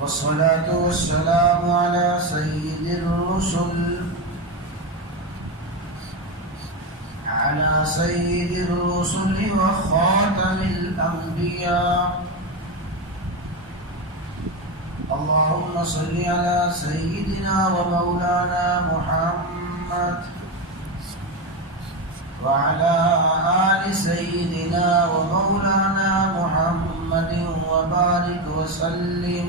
والصلاة والسلام على سيد الرسل وخاتم الأنبياء. اللهم صل على سيدنا ومولانا محمد وعلى آل سيدنا ومولانا محمد وبارك وسلم.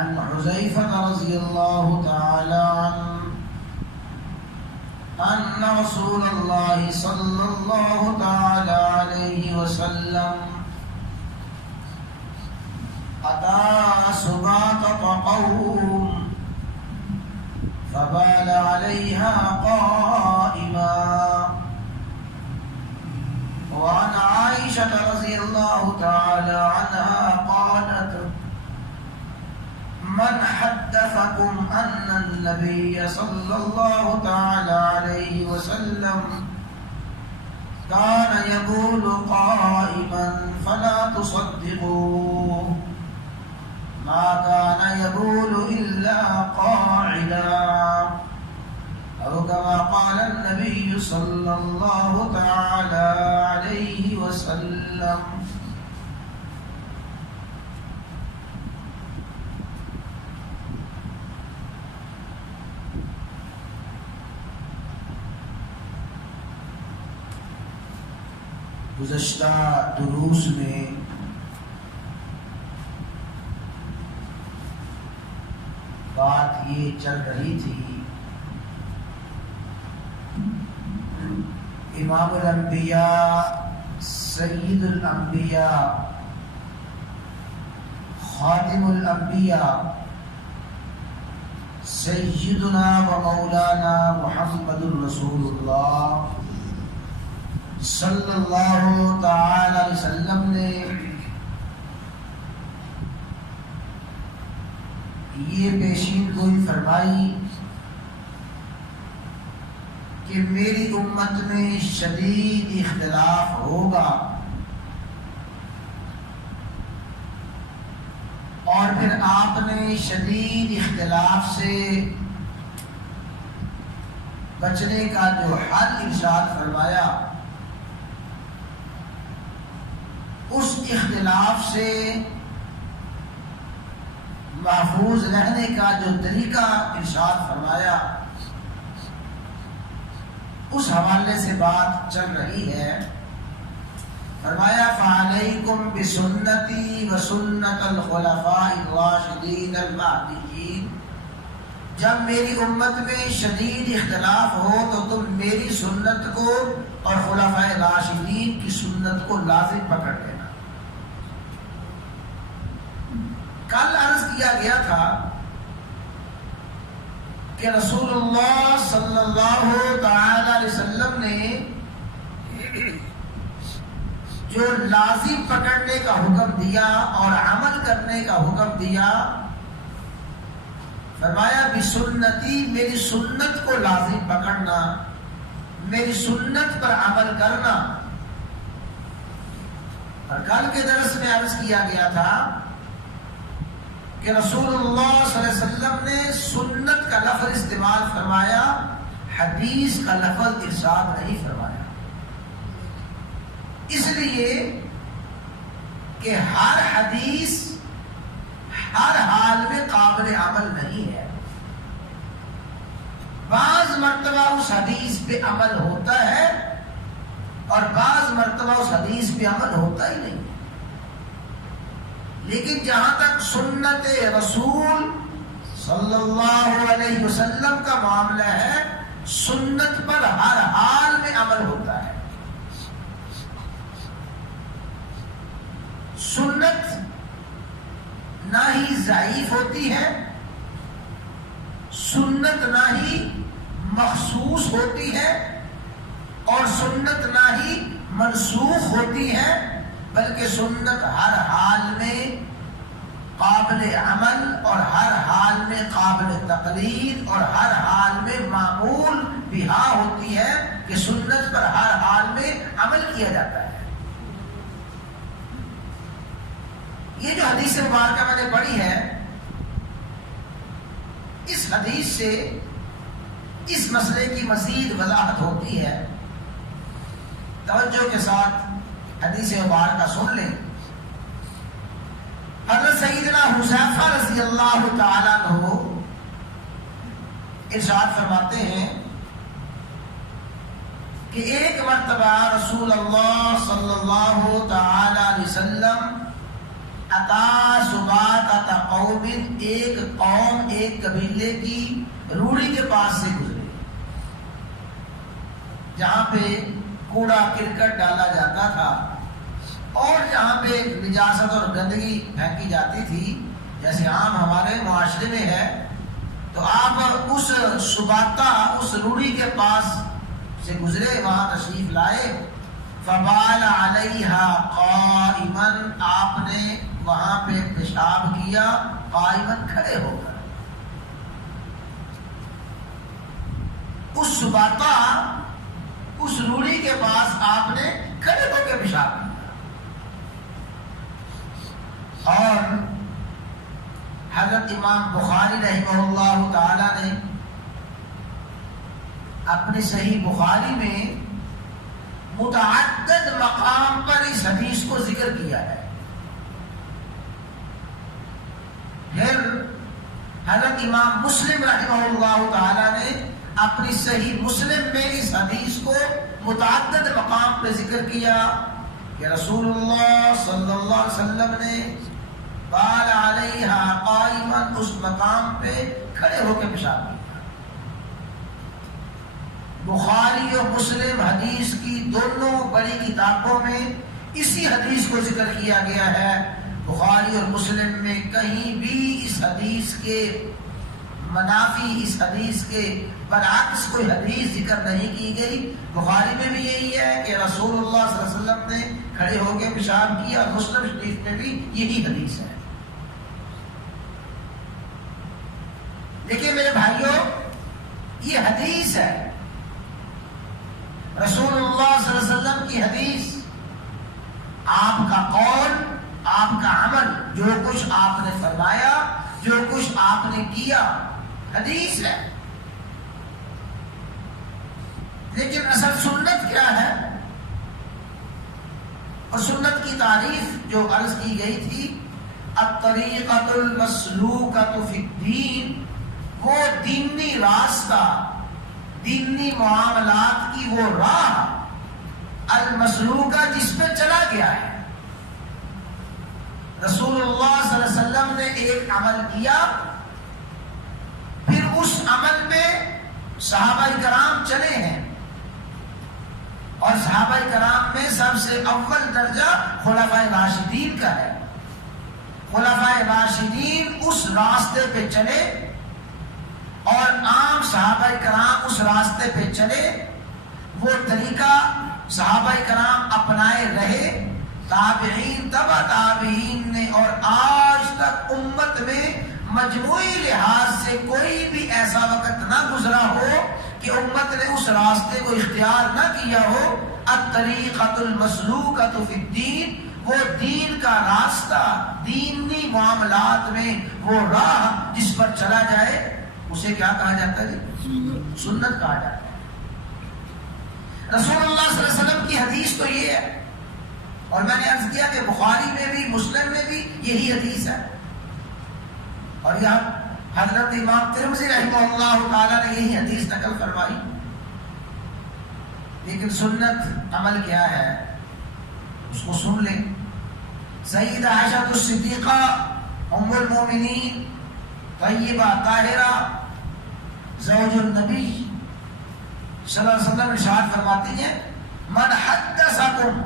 عن حذيفة رضي الله تعالى عنه أن رسول الله صلى الله تعالى عليه وسلم أتى سباطة قوم فبال عليها قائما. وعن عائشة رضي الله تعالى عنها قالت: من حدثكم أن النبي صلى الله تعالى عليه وسلم كان يقول قائما فلا تصدقوه، ما كان يقول إلا قاعدا، أو كما قال النبي صلى الله تعالى عليه وسلم. گزشتہ دروس میں بات یہ چل رہی تھی امام الانبیاء سید الانبیاء خاتم الانبیاء سیدنا و مولانا محمد الرسول اللہ صلی اللہ تعالی علیہ وسلم نے یہ پیشین گوئی فرمائی کہ میری امت میں شدید اختلاف ہوگا، اور پھر آپ نے شدید اختلاف سے بچنے کا جو حل ارشاد فرمایا، اس اختلاف سے محفوظ رہنے کا جو طریقہ ارشاد فرمایا، اس حوالے سے بات چل رہی ہے. فرمایا: فَعَلَيْكُمْ بِسُنَّتِي وَسُنَّةَ الْخُلَفَاءِ الرَّاشِدِينَ الْمَهْدِيِّينَ. جب میری امت میں شدید اختلاف ہو تو تم میری سنت کو اور خلفاء راشدین کی سنت کو لازم پکڑ لینا. کل عرض کیا گیا تھا کہ رسول اللہ صلی اللہ تعالی علیہ وسلم نے جو لازم پکڑنے کا حکم دیا اور عمل کرنے کا حکم دیا، فرمایا بسنتی، میری سنت کو لازم پکڑنا، میری سنت پر عمل کرنا. اور کل کے درس میں عرض کیا گیا تھا کہ رسول اللہ صلی اللہ علیہ وسلم نے سنت کا لفظ استعمال فرمایا، حدیث کا لفظ ارشاد نہیں فرمایا. اس لیے کہ ہر حدیث ہر حال میں قابل عمل نہیں ہے. بعض مرتبہ اس حدیث پہ عمل ہوتا ہے اور بعض مرتبہ اس حدیث پہ عمل ہوتا ہی نہیں. لیکن جہاں تک سنت رسول صلی اللہ علیہ وسلم کا معاملہ ہے، سنت پر ہر حال میں عمل ہوتا ہے. سنت نہ ہی ضعیف ہوتی ہے، سنت نہ ہی مخصوص ہوتی ہے، اور سنت نہ ہی منسوخ ہوتی ہے، بلکہ سنت ہر حال میں قابل عمل اور ہر حال میں قابل تقلید اور ہر حال میں معمول بہا ہوتی ہے کہ سنت پر ہر حال میں عمل کیا جاتا ہے. یہ جو حدیث مبارکہ میں نے پڑھی ہے، اس حدیث سے اس مسئلے کی مزید وضاحت ہوتی ہے۔ توجہ کے ساتھ حدیث مبارکہ سن لیں۔ حضرت سیدنا حذیفہ رضی اللہ تعالیٰ عنہ ارشاد فرماتے ہیں کہ ایک مرتبہ رسول اللہ صلی اللہ تعالی علیہ وسلم قوم، ایک قوم، ایک قبیلے کی روڑی کے پاس سے گزرے، جہاں پہ کوڑا کرکٹ ڈالا جاتا تھا اور جہاں پہ نجاست اور گندگی پھینکی جاتی تھی، جیسے عام ہمارے معاشرے میں ہے۔ تو آپ اس سباتا، اس روڑی کے پاس سے گزرے، وہاں تشریف لائے۔ فبال علیہا قائما، آپ نے وہاں پہ پیشاب کیا قائما، کھڑے ہو کر۔ اس سباتا، اس روڑی کے پاس آپ نے کھڑے ہو کے پیشاب کیا۔ اور حضرت امام بخاری رحمہ اللہ تعالی نے اپنی صحیح بخاری میں متعدد مقام پر اس حدیث کو ذکر کیا ہے۔ پھر حضرت امام مسلم رحمہ اللہ تعالی نے اپنی صحیح مسلم میں اس حدیث کو متعدد مقام پہ ذکر کیا کہ رسول اللہ صلی اللہ علیہ وسلم نے بال علیہا قائما، اس مقام پہ کھڑے ہو کے پیشاب کیا۔ بخاری اور مسلم حدیث کی دونوں بڑی کتابوں میں اسی حدیث کو ذکر کیا گیا ہے۔ بخاری اور مسلم میں کہیں بھی اس حدیث کے منافی، اس حدیث کے برعکس کوئی حدیث ذکر نہیں کی گئی۔ بخاری میں بھی یہی ہے کہ رسول اللہ صلی اللہ علیہ وسلم نے کھڑے ہو کے پیشاب کیا، اور مسلم شریف میں بھی یہی حدیث ہے۔ دیکھیے میرے بھائیوں، یہ حدیث ہے، رسول اللہ صلی اللہ علیہ وسلم کی حدیث، آپ کا قول، آپ کا عمل، جو کچھ آپ نے فرمایا، جو کچھ آپ نے کیا، حدیث ہے۔ لیکن اصل سنت کیا ہے؟ اور سنت کی تعریف جو عرض کی گئی تھی، الطریقۃ المسلوکۃ فی الدین، وہ دینی راستہ، دینی معاملات کی وہ راہ، المسلوکہ، جس پہ چلا گیا ہے۔ رسول اللہ صلی اللہ علیہ وسلم نے ایک عمل کیا، پھر اس عمل پہ صحابہ کرام چلے ہیں، اور صحابہ کرام میں سب سے اول درجہ خلفائے راشدین کا ہے۔ خلفائے راشدین اس راستے پہ چلے اور عام صحابہ کرام اس راستے پہ چلے، وہ طریقہ صحابہ کرام اپنائے رہے، تابعین، تبع تابعین نے، اور آج تک امت میں مجموعی لحاظ سے کوئی بھی ایسا وقت نہ گزرا ہو کہ امت نے اس راستے کو اختیار نہ کیا ہو۔ الطریقۃ المسلوکۃ فی الدین، وہ دین کا راستہ، دینی معاملات میں وہ راہ جس پر چلا جائے، اسے کیا کہا جاتا ہے؟ سنت کہا جاتا ہے۔ رسول اللہ صلی اللہ علیہ وسلم کی حدیث تو یہ ہے، اور میں نے عرض کیا کہ بخاری میں بھی، مسلم میں بھی یہی حدیث ہے، اور یہاں حضرت امام ترمذی رحمہ اللہ تعالیٰ نے یہی حدیث نقل فرمائی۔ لیکن سنت عمل کیا ہے اس کو سن لیں۔ سیدہ عائشہ الصدیقہ ام المومنین طیبہ طاہرہ زوج النبی صلی اللہ علیہ وسلم ارشاد فرماتی ہیں، من حدثکم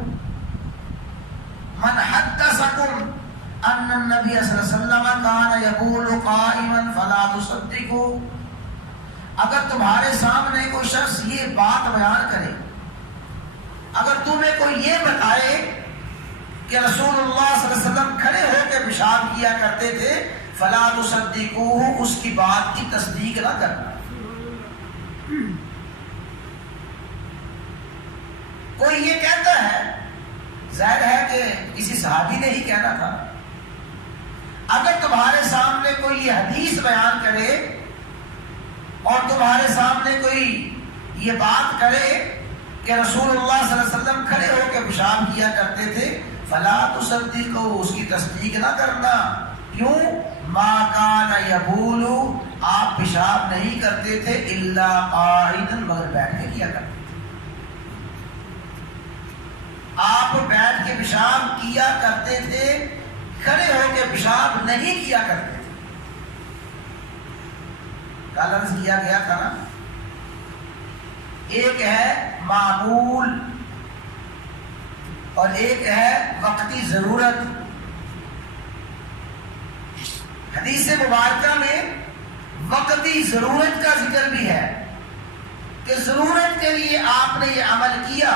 ان النبی صلی اللہ علیہ وسلم کان یقول قائما فلا تصدقوا، اگر تمہارے سامنے کوئی شخص یہ بات بیان کرے، اگر تمہیں کوئی یہ بتائے کہ رسول اللہ صلی اللہ علیہ وسلم کھڑے ہو کے پیشاب کیا کرتے تھے، فلا تصدقوه، اس کی بات کی تصدیق نہ کرنا۔ کوئی یہ کہتا ہے، ظاہر ہے کہ کسی صحابی نے ہی کہنا تھا، اگر تمہارے سامنے کوئی یہ حدیث بیان کرے اور تمہارے سامنے کوئی یہ بات کرے کہ رسول اللہ صلی اللہ علیہ وسلم کھڑے ہو کے پیشاب کیا کرتے تھے، فلا تصدقوا، اس کی تصدیق نہ کرنا۔ کیوں؟ ما کان یبول، آپ پیشاب نہیں کرتے تھے الا قاعدا، مگر بیٹھ کے کیا کرتے تھے۔ آپ بیٹھ کے پیشاب کیا کرتے تھے، کھڑے ہو کے پیشاب نہیں کیا کرتے تھے۔ کل عرض کیا گیا تھا نا، ایک ہے معمول اور ایک ہے وقتی ضرورت۔ حدیث مبارکہ میں وقتی ضرورت کا ذکر بھی ہے کہ ضرورت کے لیے آپ نے یہ عمل کیا،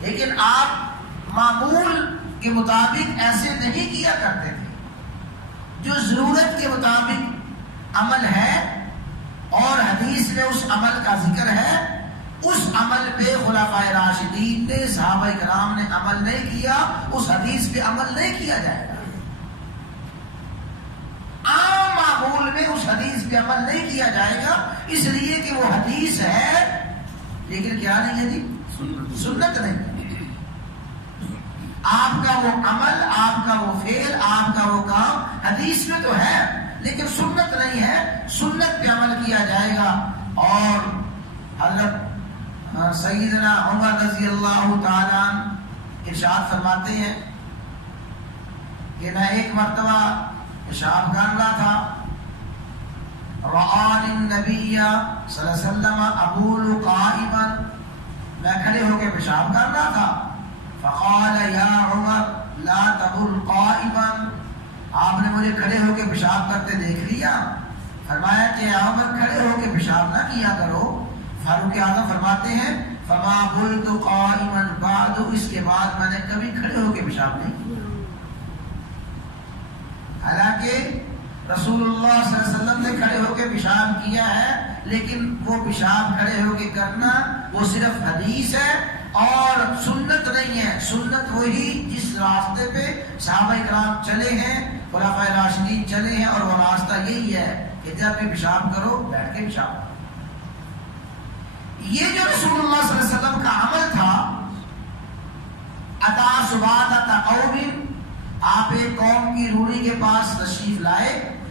لیکن آپ معمول کے مطابق ایسے نہیں کیا کرتے تھے۔ جو ضرورت کے مطابق عمل ہے اور حدیث میں اس عمل کا ذکر ہے، اس عمل پہ خلفائے راشدین نے، صحابہ کرام نے عمل نہیں کیا، اس حدیث پہ عمل نہیں کیا جائے گا۔ عام معمول میں اس حدیث پہ عمل نہیں کیا جائے گا، اس لیے کہ وہ حدیث ہے لیکن کیا نہیں ہے جی؟ سنت نہیں۔ آپ کا وہ عمل، آپ کا وہ فعل، آپ کا وہ کام حدیث میں تو ہے لیکن سنت نہیں ہے، سنت پہ عمل کیا جائے گا۔ اور حضرت سیدنا عمر رضی اللہ تعالیٰ ارشاد فرماتے ہیں کہ میں ایک مرتبہ پیشاب کر رہا تھا، رآنی النبی صلی اللہ علیہ وسلم ابول قائما، میں کھڑے ہو کے پیشاب کر رہا تھا، فقال یا عمر لا تبل قائما، آپ نے مجھے کھڑے ہو کے پیشاب کرتے دیکھ لیا، فرمایا کہ عمر کھڑے ہو کے پیشاب نہ کیا کرو۔ فاروق اعظم فرماتے ہیں فما بلت قائما بعد، اس کے بعد میں نے کبھی کھڑے ہو کے پیشاب نہیں کیا۔ حالانکہ رسول اللہ صلی اللہ علیہ وسلم نے کھڑے ہو کے پیشاب کیا ہے، لیکن وہ پیشاب کھڑے ہو کے کرنا وہ صرف حدیث ہے اور سنت نہیں ہے۔ سنت وہی جس راستے پہ صحابہ کرام چلے ہیں، خلفائے راشدین چلے ہیں، اور وہ راستہ یہی ہے کہ جب بھی پیشاب کرو بیٹھ کے پیشاب کرو۔ یہ جو رسول اللہ صلی اللہ علیہ وسلم کا عمل تھا، اتا سبات قوم، آپ ایک قوم کی روڑی کے پاس تشریف لائے،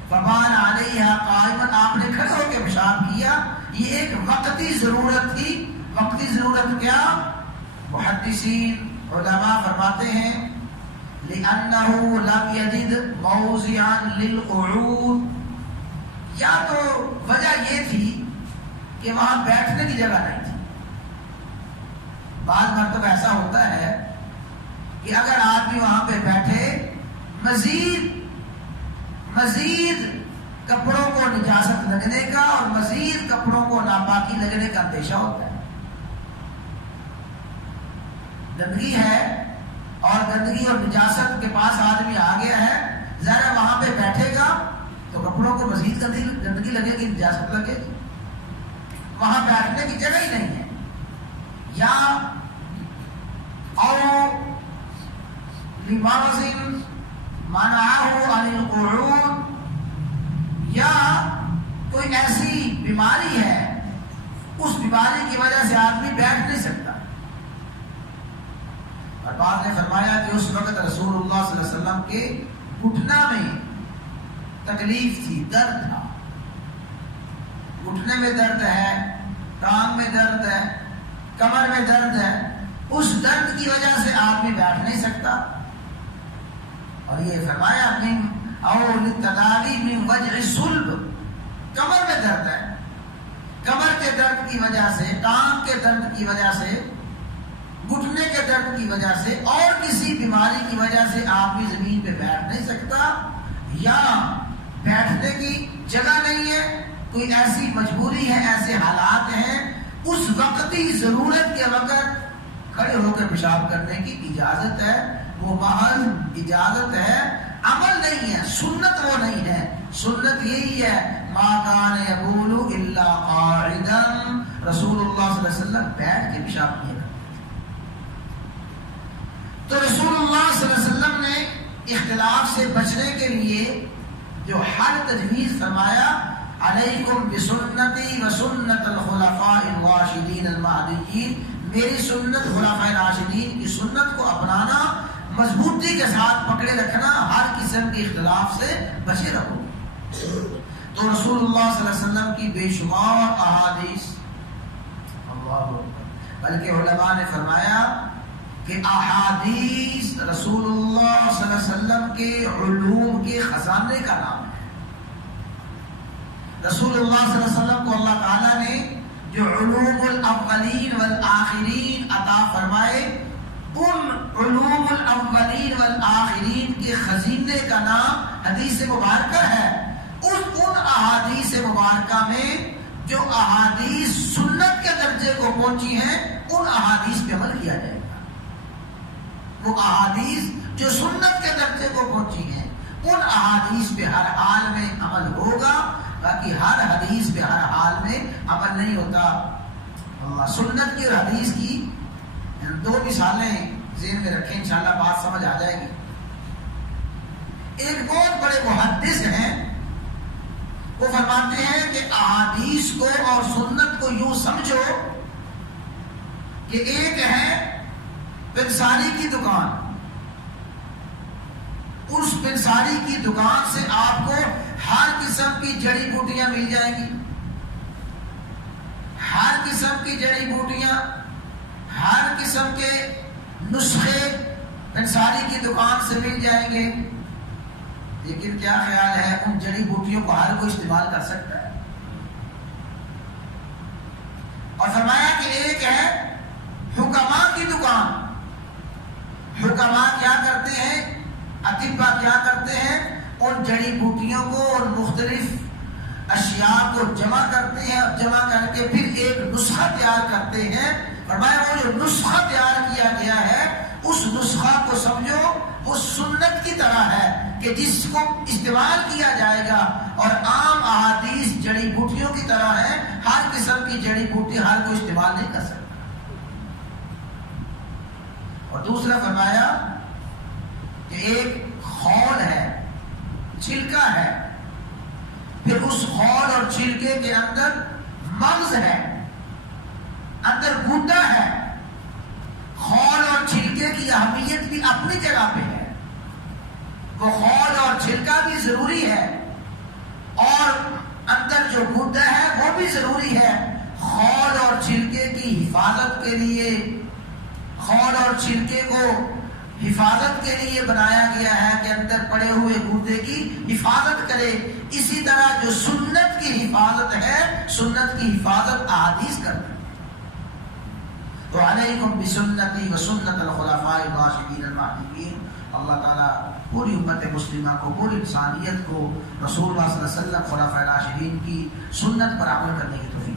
فبال علیہ قائما، آپ نے کھڑے ہو کے پیشاب کیا، یہ ایک وقتی ضرورت تھی۔ وقتی ضرورت کیا؟ محدثین علماء فرماتے ہیں لِأَنَّهُ لَمْ يَجِدْ مَوْضِعًا لِلْقُعُودِ، یا تو وجہ یہ تھی کہ وہاں بیٹھنے کی جگہ نہیں تھی۔ بعض مرتبہ ایسا ہوتا ہے کہ اگر آدمی وہاں پہ بیٹھے، مزید کپڑوں کو نجاست لگنے کا اور مزید کپڑوں کو ناپاکی لگنے کا اندیشہ ہوتا ہے۔ گندگی ہے اور گندگی اور نجاست کے پاس آدمی آ گیا ہے، ذرا وہاں پہ بیٹھے گا تو کپڑوں کو مزید گندگی لگے گی، نجاست لگے گی، وہاں بیٹھنے کی جگہ ہی نہیں ہے۔ یا او لمرض منعه عن القعود، یا کوئی ایسی بیماری ہے، اس بیماری کی وجہ سے آدمی بیٹھ نہیں سکتا۔ اور بعد نے فرمایا کہ اس وقت رسول اللہ صلی اللہ علیہ وسلم کے گھٹنا میں تکلیف تھی، درد تھا، گھٹنے میں درد ہے، ٹانگ میں درد ہے، کمر میں درد ہے، اس درد کی وجہ سے آدمی بیٹھ نہیں سکتا۔ اور یہ فرمایا من او للتداوی من وجع الصلب، کمر میں درد ہے، کمر کے درد کی وجہ سے، ٹانگ کے درد کی وجہ سے، گھٹنے کے درد کی وجہ سے اور کسی بیماری کی وجہ سے آدمی زمین پہ بیٹھ نہیں سکتا، یا بیٹھنے کی جگہ نہیں ہے، کوئی ایسی مجبوری ہے، ایسے حالات ہیں، اس وقتی ضرورت کے وقت کھڑے ہو کر پیشاب کرنے کی اجازت ہے، وہ محض اجازت ہے، عمل نہیں ہے، سنت وہ نہیں ہے۔ سنت یہی ہے ما کان یبول الا قاعدا، رسول اللہ صلی اللہ علیہ وسلم بیٹھ کے پیشاب کیا۔ تو رسول اللہ صلی اللہ علیہ وسلم نے اختلاف سے بچنے کے لیے جو حل تجویز فرمایا، علیکم بسنتی و سنت الخلفاء الراشدین المہدیین، میری سنت خلفاء راشدین کی سنت کو اپنانا، مضبوطی کے ساتھ پکڑے رکھنا، ہر قسم کے اختلاف سے بچے رہو۔ تو رسول اللہ صلی اللہ علیہ وسلم کی بے شمار احادیث، بلکہ علماء نے فرمایا کہ احادیث رسول اللہ صلی اللہ علیہ وسلم کے علوم کے خزانے کا نام ہے۔ رسول اللہ صلی اللہ علیہ وسلم کو اللہ تعالیٰ نے جو علوم الاولین والآخرین عطا فرمائے، ان علوم الاولین والآخرین کے خزینے کا نام حدیث مبارکہ ہے۔ ان احادیث مبارکہ میں جو احادیث سنت کے درجے کو پہنچی ہیں، ان احادیث پہ عمل کیا جائے گا۔ وہ احادیث جو سنت کے درجے کو پہنچی ہیں، ان احادیث پہ ہر حال میں عمل ہوگا، باقی ہر حدیث پہ ہر حال میں عمل نہیں ہوتا۔ سنت کی اور حدیث کی دو مثالیں ذہن میں رکھیں، انشاءاللہ بات سمجھ آ جائے گی۔ ایک بہت بڑے محدث ہیں، وہ فرماتے ہیں کہ احادیث کو اور سنت کو یوں سمجھو کہ ایک ہے پنساری کی دکان، اس پنساری کی دکان سے آپ کو ہر قسم کی جڑی بوٹیاں مل جائیں گی، ہر قسم کی جڑی بوٹیاں، ہر قسم کے نسخے پنساری کی دکان سے مل جائیں گے، لیکن کیا خیال ہے ان جڑی بوٹیوں کو ہر کوئی استعمال کر سکتا ہے؟ اور فرمایا کہ ایک ہے حکماء کی دکان، حکماء کیا کرتے ہیں، اطباء کیا کرتے ہیں، ان جڑی بوٹیوں کو اور مختلف اشیاء کو جمع کرتے ہیں، اور جمع کر کے پھر ایک نسخہ تیار کرتے ہیں۔ فرمایا وہ جو نسخہ تیار کیا گیا ہے، اس نسخہ کو سمجھو وہ سنت کی طرح ہے کہ جس کو استعمال کیا جائے گا، اور عام احادیث جڑی بوٹیوں کی طرح ہے، ہر قسم کی جڑی بوٹی ہر کوئی استعمال نہیں کر سکتا۔ اور دوسرا فرمایا کہ ایک خول ہے، چھلکا ہے، پھر اس خول اور چھلکے کے اندر مغز ہے، اندر گودا ہے۔ خول اور چھلکے کی اہمیت بھی اپنی جگہ پہ ہے، وہ خول اور چھلکا بھی ضروری ہے، اور اندر جو گودا ہے وہ بھی ضروری ہے۔ خول اور چھلکے کی حفاظت کے لیے، خول اور چھلکے کو حفاظت کے لیے بنایا گیا ہے کہ اندر پڑے ہوئے گردے کی حفاظت کرے۔ اسی طرح جو سنت کی حفاظت ہے، سنت کی حفاظت احادیث کرتے ہیں۔ تو علیکم بسنتی و سنت الخلفاء الراشدین المہدیین، اللہ تعالیٰ پوری امت مسلمہ کو، پوری انسانیت کو رسول اللہ صلی اللہ علیہ وسلم خلفاء راشدین کی سنت پر عمل کرنے کی توفیق